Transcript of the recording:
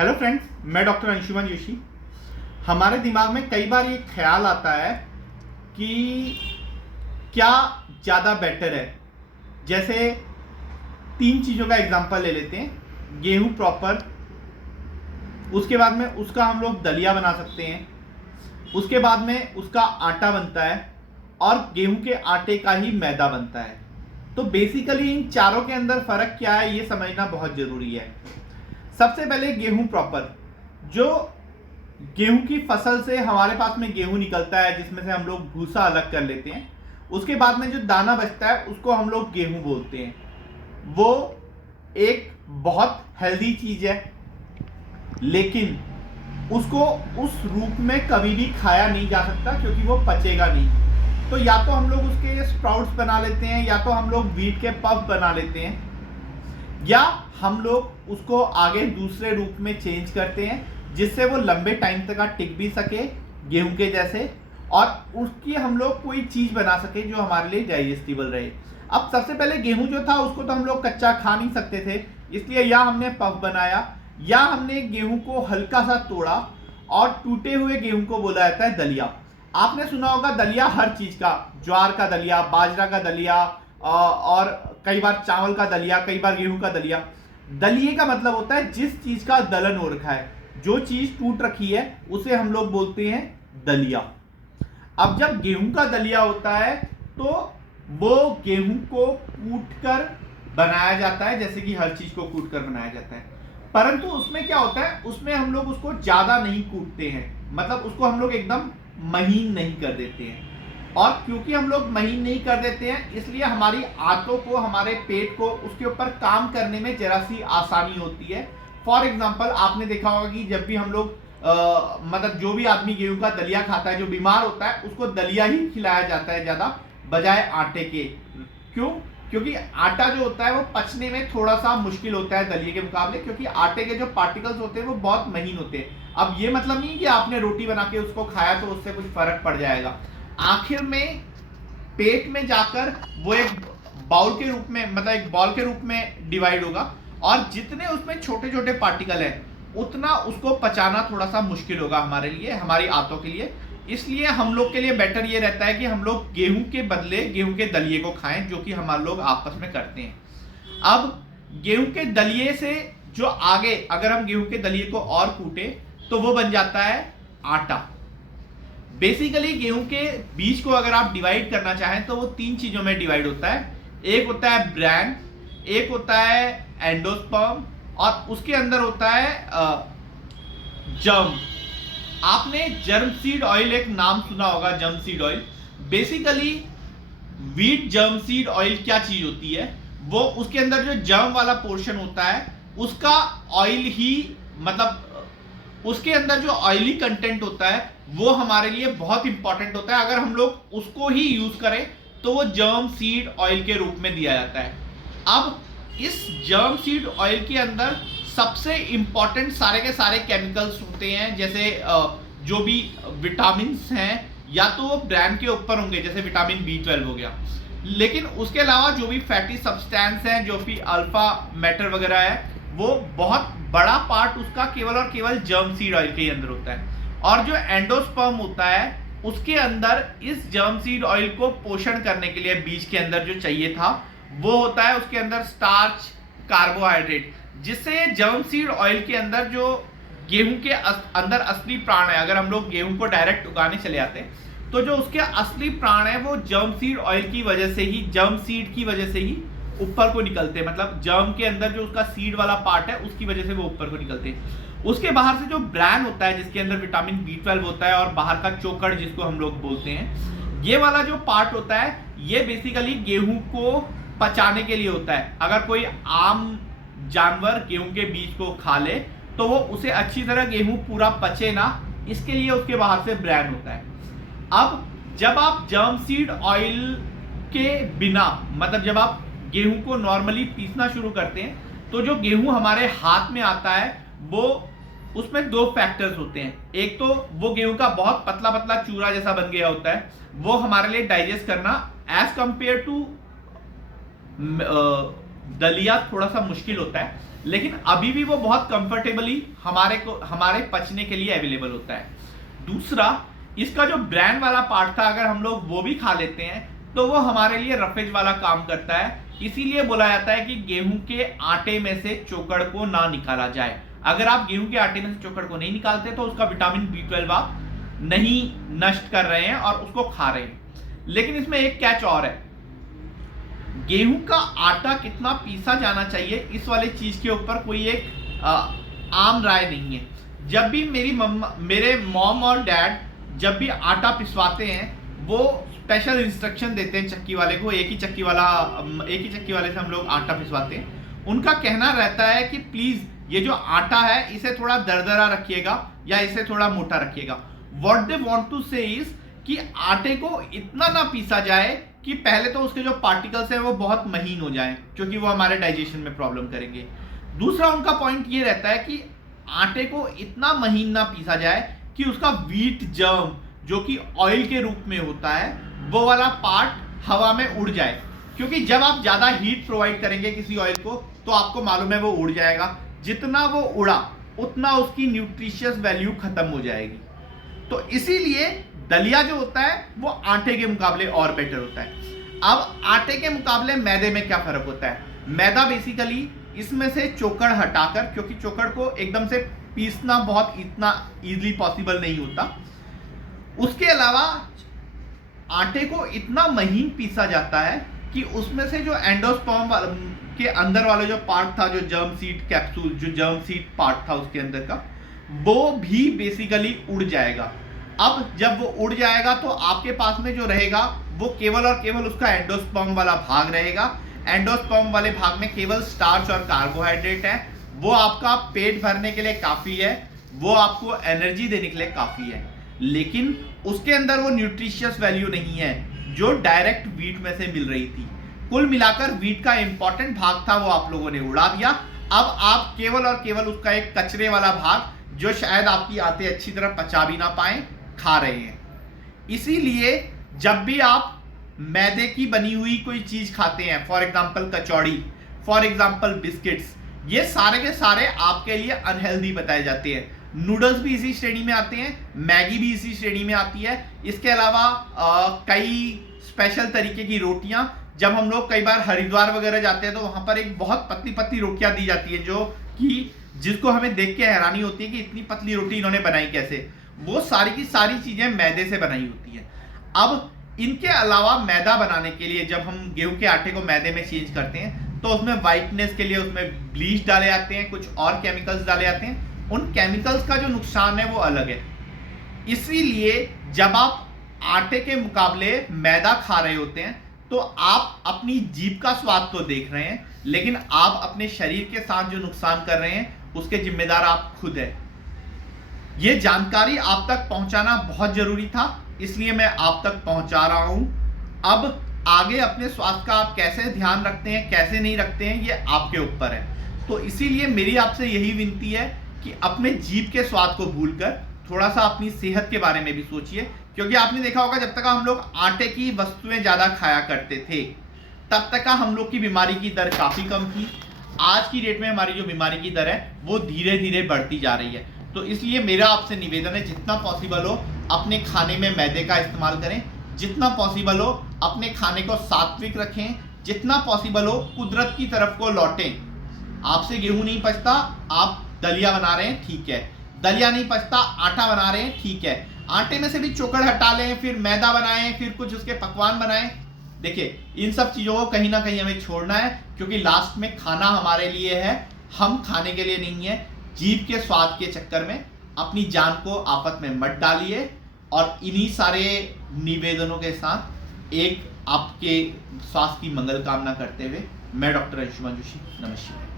Hello friends, मैं doctor Anshuman Joshi. हमारे दिमाग में कई बार ये ख्याल आता है कि क्या ज़्यादा बेटर है। जैसे 3 चीज़ों का एग्जांपल ले लेते हैं। गेहूं प्रॉपर, उसके बाद में उसका हम लोग दलिया बना सकते हैं, उसके बाद में उसका आटा बनता है और गेहूं के आटे का ही मैदा बनता है। तो बेसिकली इन चारों के अंदर फ़र्क क्या है ये समझना बहुत ज़रूरी है। सबसे पहले गेहूं प्रॉपर, जो गेहूं की फसल से हमारे पास में गेहूं निकलता है जिसमें से हम लोग भूसा अलग कर लेते हैं। उसके बाद में जो दाना बचता है उसको हम लोग गेहूं बोलते हैं। वो एक बहुत हेल्दी चीज है, लेकिन उसको उस रूप में कभी भी खाया नहीं जा सकता क्योंकि वो पचेगा नहीं। तो या तो हम लोग उसके स्प्राउट्स बना लेते हैं, या तो हम लोग व्हीट के पफ बना लेते हैं, या हम लोग उसको आगे दूसरे रूप में चेंज करते हैं जिससे वो लंबे टाइम तक टिक भी सके गेहूं के जैसे, और उसकी हम लोग कोई चीज बना सके जो हमारे लिए डाइजेस्टिबल रहे। अब सबसे पहले गेहूं जो था उसको तो हम लोग कच्चा खा नहीं सकते थे, इसलिए या हमने पफ बनाया या हमने गेहूं को हल्का सा तोड़ा और टूटे हुए गेहूं को बोला जाता है दलिया। आपने सुना होगा दलिया हर चीज का, ज्वार का दलिया, बाजरा का दलिया, और कई बार चावल का दलिया, कई बार गेहूं का दलिया। दलिए का मतलब होता है जिस चीज का दलन हो रखा है, जो चीज टूट रखी है उसे हम लोग बोलते हैं दलिया। अब जब गेहूं का दलिया होता है तो वो गेहूं को कूट कर बनाया जाता है, जैसे कि हर चीज को कूट कर बनाया जाता है। परंतु उसमें क्या होता है, उसमें हम लोग उसको ज्यादा नहीं कूटते हैं, मतलब उसको हम लोग एकदम महीन नहीं कर देते हैं। और क्योंकि हम लोग महीन नहीं कर देते हैं इसलिए हमारी आंतों को, हमारे पेट को उसके ऊपर काम करने में जरा सी आसानी होती है। फॉर एग्जाम्पल आपने देखा होगा कि जब भी हम लोग मतलब जो भी आदमी गेहूं का दलिया खाता है, जो बीमार होता है उसको दलिया ही खिलाया जाता है ज्यादा, बजाय आटे के। क्यों? क्योंकि आटा जो होता है वो पचने में थोड़ा सा मुश्किल होता है दलिए के मुकाबले, क्योंकि आटे के जो पार्टिकल्स होते हैं वो बहुत महीन होते हैं। अब ये मतलब नहीं कि आपने रोटी बना के उसको खाया तो उससे कुछ फर्क पड़ जाएगा। आखिर में पेट में जाकर वो एक बाउल के रूप में, मतलब एक बॉल के रूप में डिवाइड होगा, और जितने उसमें छोटे छोटे पार्टिकल हैं उतना उसको पचाना थोड़ा सा मुश्किल होगा हमारे लिए, हमारी आंतों के लिए। इसलिए हम लोग के लिए बेटर ये रहता है कि हम लोग गेहूं के बदले गेहूं के दलिए को खाएं, जो कि हम लोग आपस में करते हैं। अब गेहूं के दलिए से जो आगे अगर हम गेहूं के दलिए को और कूटे तो वो बन जाता है आटा। बेसिकली गेहूं के बीज को अगर आप डिवाइड करना चाहें तो वो 3 चीजों में डिवाइड होता है। एक होता है ब्रैन, एक होता है एंडोस्पर्म, और उसके अंदर होता है जर्म। आपने जर्म सीड ऑयल एक नाम सुना होगा, germ seed oil. Basically wheat germ seed oil क्या चीज होती है, वो उसके अंदर जो जर्म वाला पोर्शन होता है उसका ऑयल ही, मतलब उसके अंदर जो ऑयली कंटेंट होता है वो हमारे लिए बहुत इंपॉर्टेंट होता है। अगर हम लोग उसको ही यूज करें तो वो जर्म सीड ऑयल के रूप में दिया जाता है। अब इस जर्म सीड ऑयल के अंदर सबसे इंपॉर्टेंट सारे के सारे केमिकल्स होते हैं, जैसे जो भी विटामिन हैं या तो वो ब्रांड के ऊपर होंगे, जैसे विटामिन B12 हो गया, लेकिन उसके अलावा जो भी फैटी सब्सटेंस हैं, जो भी अल्फा मैटर वगैरह है, वो बहुत बड़ा पार्ट उसका केवल और केवल जर्म सीड ऑयल के अंदर होता है। और जो एंडोस्पर्म होता है उसके अंदर इस जर्म सीड ऑयल को पोषण करने के लिए बीज के अंदर जो चाहिए था वो होता है उसके अंदर स्टार्च, कार्बोहाइड्रेट, जिससे जर्म सीड ऑयल के अंदर जो गेहूं के अंदर असली प्राण है, अगर हम लोग गेहूं को डायरेक्ट उगाने चले जाते हैं तो जो उसके असली प्राण है वो जर्म सीड ऑयल की वजह से ही, जर्म सीड की वजह से ही ऊपर को निकलते हैं। मतलब जर्म के अंदर जो उसका सीड वाला पार्ट है उसकी वजह से वो ऊपर को निकलते हैं। उसके बाहर से जो ब्रैन होता है जिसके अंदर विटामिन B12 होता है, और बाहर का चोकर जिसको हम लोग बोलते हैं, ये वाला जो पार्ट होता है ये बेसिकली गेहूं को पचाने के लिए होता है। अगर कोई आम जानवर गेहूं के बीज को खा ले तो वो उसे अच्छी तरह गेहूं पूरा पचे ना, इसके लिए उसके बाहर से ब्रैन होता है। अब जब आप जर्म सीड ऑयल के बिना, मतलब जब आप गेहूं को नॉर्मली पीसना शुरू करते हैं तो जो गेहूं हमारे हाथ में आता है वो, उसमें 2 फैक्टर्स होते हैं। एक तो वो गेहूं का बहुत पतला पतला चूरा जैसा बन गया होता है, वो हमारे लिए डाइजेस्ट करना एज कंपेयर टू दलिया थोड़ा सा मुश्किल होता है, लेकिन अभी भी वो बहुत कंफर्टेबली हमारे पचने के लिए अवेलेबल होता है। दूसरा, इसका जो ब्रांड वाला पार्ट था, अगर हम लोग वो भी खा लेते हैं तो वो हमारे लिए रफेज वाला काम करता है। इसीलिए बोला जाता है कि गेहूं के आटे में से चोकर को ना निकाला जाए। अगर आप गेहूं के आटे में से चोकर को नहीं निकालते तो उसका विटामिन B12 आप नहीं नष्ट कर रहे हैं और उसको खा रहे हैं। लेकिन इसमें एक कैच और है, गेहूं का आटा कितना पीसा जाना चाहिए इस वाली चीज के ऊपर कोई एक आम राय नहीं है। जब भी मेरे मॉम और डैड जब भी आटा पिसवाते हैं, वो स्पेशल इंस्ट्रक्शन देते हैं चक्की वाले को। एक ही चक्की वाले से हम लोग आटा पिसवाते हैं। उनका कहना रहता है कि प्लीज ये जो आटा है इसे थोड़ा दरदरा रखिएगा या इसे थोड़ा मोटा रखिएगा। व्हाट दे वांट टू से इज कि आटे को इतना ना पीसा जाए कि पहले तो उसके जो पार्टिकल्स हैं वो बहुत महीन हो जाएं, क्योंकि वो हमारे डाइजेशन में प्रॉब्लम करेंगे। दूसरा उनका पॉइंट ये रहता है कि आटे को इतना महीन ना पीसा जाए कि उसका व्हीट जर्म जो कि ऑयल के रूप में होता है वो वाला पार्ट हवा में उड़ जाए, क्योंकि जब आप ज्यादा हीट प्रोवाइड करेंगे किसी ऑयल को तो आपको मालूम है वो उड़ जाएगा। जितना वो उड़ा उतना उसकी न्यूट्रिशियस वैल्यू खत्म हो जाएगी। तो इसीलिए दलिया जो होता है वो आटे के मुकाबले और बेटर होता है। अब आटे के मुकाबले मैदे में क्या फर्क होता है? मैदा बेसिकली इसमें से चोकर हटाकर, क्योंकि चोकर को एकदम से पीसना बहुत इतना इजीली पॉसिबल नहीं होता, उसके अलावा आटे को इतना महीन पीसा जाता है कि उसमें से जो एंडोस्पर्म के अंदर वाला जो पार्ट था, जो जर्म सीड कैप्सूल, जो जर्म सीड पार्ट था उसके अंदर का, वो भी बेसिकली उड़ जाएगा। अब जब वो उड़ जाएगा तो आपके पास में जो रहेगा वो केवल और केवल उसका एंडोस्पर्म वाला भाग रहेगा। एंडोस्पर्म वाले भाग में केवल स्टार्च और कार्बोहाइड्रेट है। वो आपका पेट भरने के लिए काफी है, वो आपको एनर्जी देने के लिए काफी है, लेकिन उसके अंदर वो न्यूट्रिशियस वैल्यू नहीं है जो डायरेक्ट व्हीट में से मिल रही थी। कुल मिलाकर व्हीट का इंपॉर्टेंट भाग था वो आप लोगों ने उड़ा दिया। अब आप केवल और केवल उसका एक कचरे वाला भाग, जो शायद आपकी आते अच्छी तरह पचा भी ना पाए, खा रहे हैं। इसीलिए जब भी आप मैदे की बनी हुई कोई चीज खाते हैं, for example kachori, for example biscuits, ये सारे के सारे आपके लिए अनहेल्दी बताए जाते हैं। नूडल्स भी इसी श्रेणी में आते हैं, मैगी भी इसी श्रेणी में आती है। इसके अलावा कई स्पेशल तरीके की रोटियां, जब हम लोग कई बार हरिद्वार वगैरह जाते हैं तो वहां पर एक बहुत पतली पतली रोटियां दी जाती है, जो कि जिसको हमें देख के हैरानी होती है कि इतनी पतली रोटी इन्होंने बनाई कैसे। वो सारी की सारी चीजें मैदे से बनाई होती है। अब इनके अलावा मैदा बनाने के लिए जब हम गेहूं के आटे को मैदे में चेंज करते हैं तो उसमें वाइटनेस के लिए उसमें ब्लीच डाले जाते हैं, कुछ और केमिकल्स डाले जाते हैं। उन केमिकल्स का जो नुकसान है वो अलग है। इसीलिए जब आप आटे के मुकाबले मैदा खा रहे होते हैं तो आप अपनी जीभ का स्वाद तो देख रहे हैं, लेकिन आप अपने शरीर के साथ जो नुकसान कर रहे हैं उसके जिम्मेदार आप खुद हैं। ये जानकारी आप तक पहुंचाना बहुत जरूरी था, इसलिए मैं आप तक पहुंचा रहा हूं। अब आगे अपने स्वास्थ्य का आप कैसे ध्यान रखते हैं, कैसे नहीं रखते हैं, ये आपके ऊपर है। तो इसीलिए मेरी आपसे यही विनती है कि अपने जीभ के स्वाद को भूलकर थोड़ा सा अपनी सेहत के बारे में भी सोचिए, क्योंकि आपने देखा होगा जब तक हम लोग आटे की वस्तुएं ज्यादा खाया करते थे तब तक हम लोग की बीमारी की दर काफी कम थी। आज की डेट में हमारी जो बीमारी की दर है वो धीरे धीरे बढ़ती जा रही है। तो इसलिए मेरा आपसे निवेदन है, जितना पॉसिबल हो अपने खाने में मैदे का इस्तेमाल करें, जितना पॉसिबल हो अपने खाने को सात्विक रखें, जितना पॉसिबल हो कुदरत की तरफ को लौटें। आपसे गेहूं नहीं पचता, आप दलिया बना रहे हैं, ठीक है। दलिया नहीं पचता, आटा बना रहे हैं, ठीक है। आटे में से भी चोकर हटा लें, फिर मैदा बनाएं, फिर कुछ उसके पकवान बनाएं। देखिए, इन सब चीजों को कहीं ना कहीं हमें छोड़ना है, क्योंकि लास्ट में खाना हमारे लिए है, हम खाने के लिए नहीं है। जीभ के स्वाद के चक्कर में अपनी जान को आफत में मत डालिए। और इन्हीं सारे निवेदनों के साथ एक आपके स्वास्थ्य की मंगल कामना करते हुए मैं डॉक्टर अंशुमान जोशी, नमस्कार।